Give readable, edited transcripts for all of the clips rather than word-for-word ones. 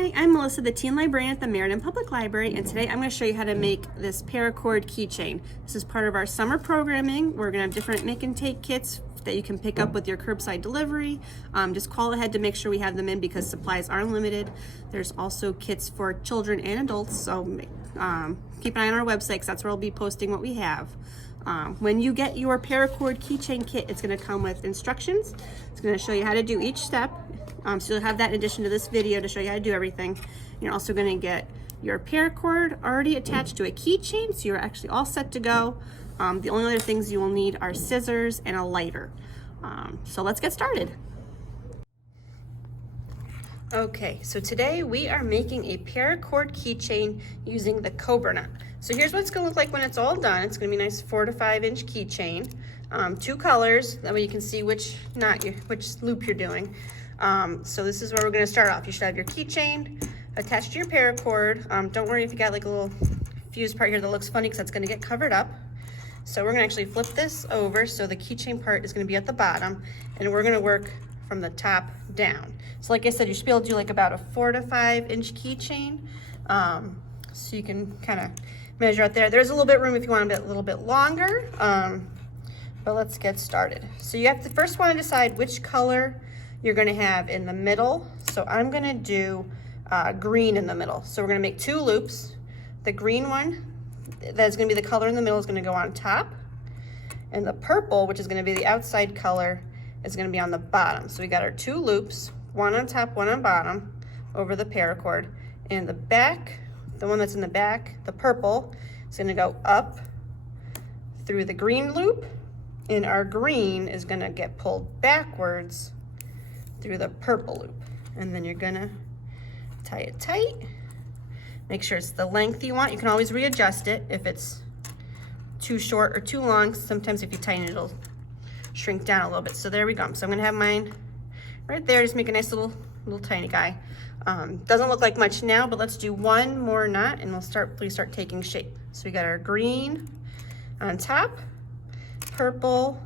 Hi, I'm Melissa, the Teen Librarian at the Meriden Public Library, and today I'm going to show you how to make this Paracord Keychain. This is part of our summer programming. We're going to have different make and take kits that you can pick up with your curbside delivery. Just call ahead to make sure we have them in because supplies are limited. There's also kits for children and adults, so keep an eye on our website because that's where I'll be posting what we have. When you get your Paracord Keychain kit, it's going to come with instructions. It's going to show you how to do each step. So you'll have that in addition to this video to show you how to do everything. You're also going to get your paracord already attached to a keychain, so you're actually all set to go. The only other things you will need are scissors and a lighter. So let's get started. Okay, so today we are making a paracord keychain using the Cobra knot. So here's what it's going to look like when it's all done. It's going to be a nice 4 to 5 inch keychain, 2 colors. That way you can see which loop you're doing. So this is where we're going to start off. You should have your keychain attached to your paracord. Don't worry if you got like a little fuse part here that looks funny because that's going to get covered up. So we're going to actually flip this over so the keychain part is going to be at the bottom, and we're going to work from the top down. So like I said, you should be able to do like about a 4 to 5 inch keychain. So you can kind of measure out there. There's a little bit room if you want a little bit longer, but let's get started. So you have to first want to decide which color you're going to have in the middle. So I'm going to do green in the middle. So we're going to make 2 loops. The green one, that's going to be the color in the middle, is going to go on top, and the purple, which is going to be the outside color, is going to be on the bottom. So we got our 2 loops, one on top, one on bottom, over the paracord. And the back, the one that's in the back, the purple, is going to go up through the green loop, and our green is going to get pulled backwards through the purple loop. And then you're gonna tie it tight. Make sure it's the length you want. You can always readjust it if it's too short or too long. Sometimes if you tighten it, it'll shrink down a little bit. So there we go. So I'm gonna have mine right there. Just make a nice little tiny guy. Doesn't look like much now, but let's do one more knot and please start taking shape. So we got our green on top, purple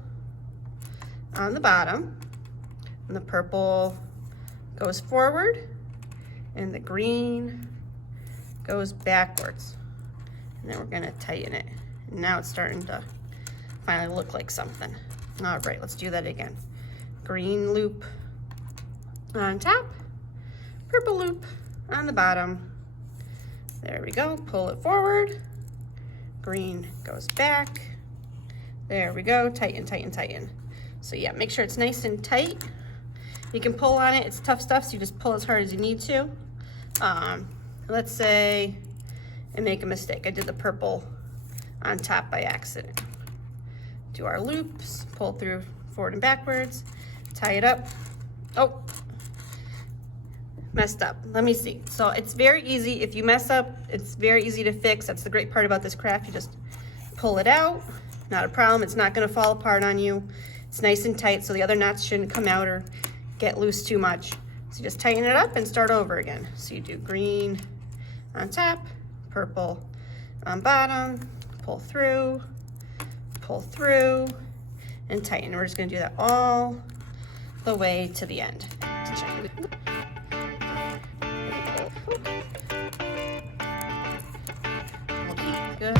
on the bottom, and the purple goes forward and the green goes backwards. And then we're gonna tighten it. And now it's starting to finally look like something. All right, let's do that again. Green loop on top, purple loop on the bottom. There we go, pull it forward. Green goes back. There we go, tighten, tighten, tighten. So yeah, make sure it's nice and tight. You can pull on it, it's tough stuff, so you just pull as hard as you need to. Let's say I make a mistake. I did the purple on top by accident. Do our loops, pull through forward and backwards, tie it up. Oh, messed up. Let me see. So it's very easy. If you mess up, it's very easy to fix. That's the great part about this craft. You just pull it out, not a problem. It's not gonna fall apart on you. It's nice and tight, so the other knots shouldn't come out or get loose too much. So just tighten it up and start over again. So you do green on top, purple on bottom, pull through, and tighten. We're just gonna do that all the way to the end. Good.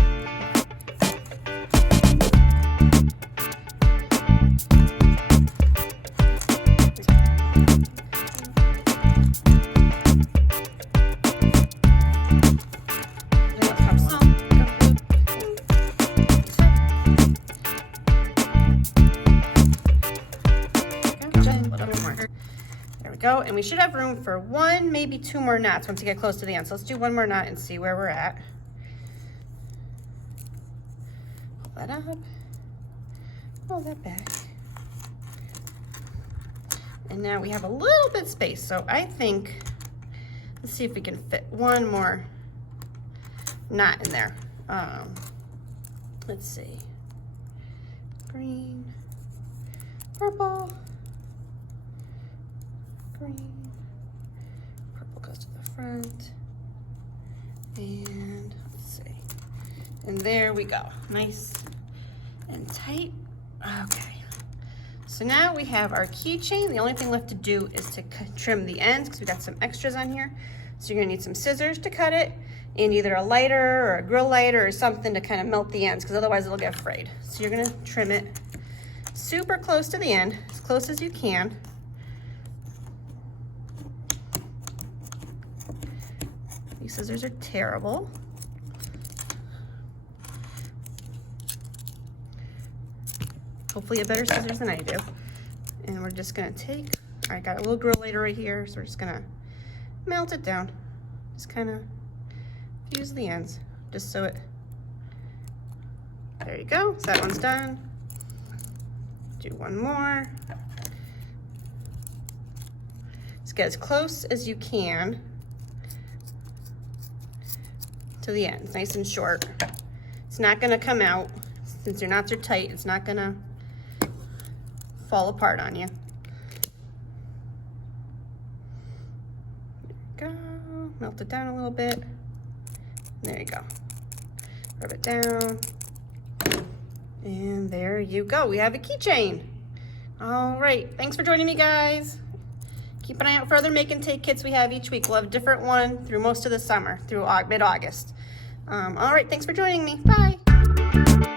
Go, and we should have room for 1, maybe 2 more knots once you get close to the end. So let's do 1 more knot and see where we're at. Pull that up, pull that back. And now we have a little bit space, so I think, let's see if we can fit 1 more knot in there. Let's see, green, purple, green, purple goes to the front, and let's see, and there we go, nice and tight. Okay, so now we have our keychain. The only thing left to do is to trim the ends because we got some extras on here. So you're gonna need some scissors to cut it, and either a lighter or a grill lighter or something to kind of melt the ends, because otherwise it'll get frayed. So you're gonna trim it super close to the end, as close as you can. These scissors are terrible. Hopefully you have better scissors than I do. And we're just gonna take, I got a little grill lighter right here, so we're just gonna melt it down. Just kind of fuse the ends, just so it, there you go, so that one's done. Do one more. Just get as close as you can to the ends, nice and short. It's not gonna come out, since your knots are tight, it's not gonna fall apart on you. There you go, melt it down a little bit. There you go. Rub it down. And there you go, we have a keychain. All right, thanks for joining me, guys. Keep an eye out for other make and take kits we have each week. We'll have a different one through most of the summer, through mid-August. All right, thanks for joining me. Bye.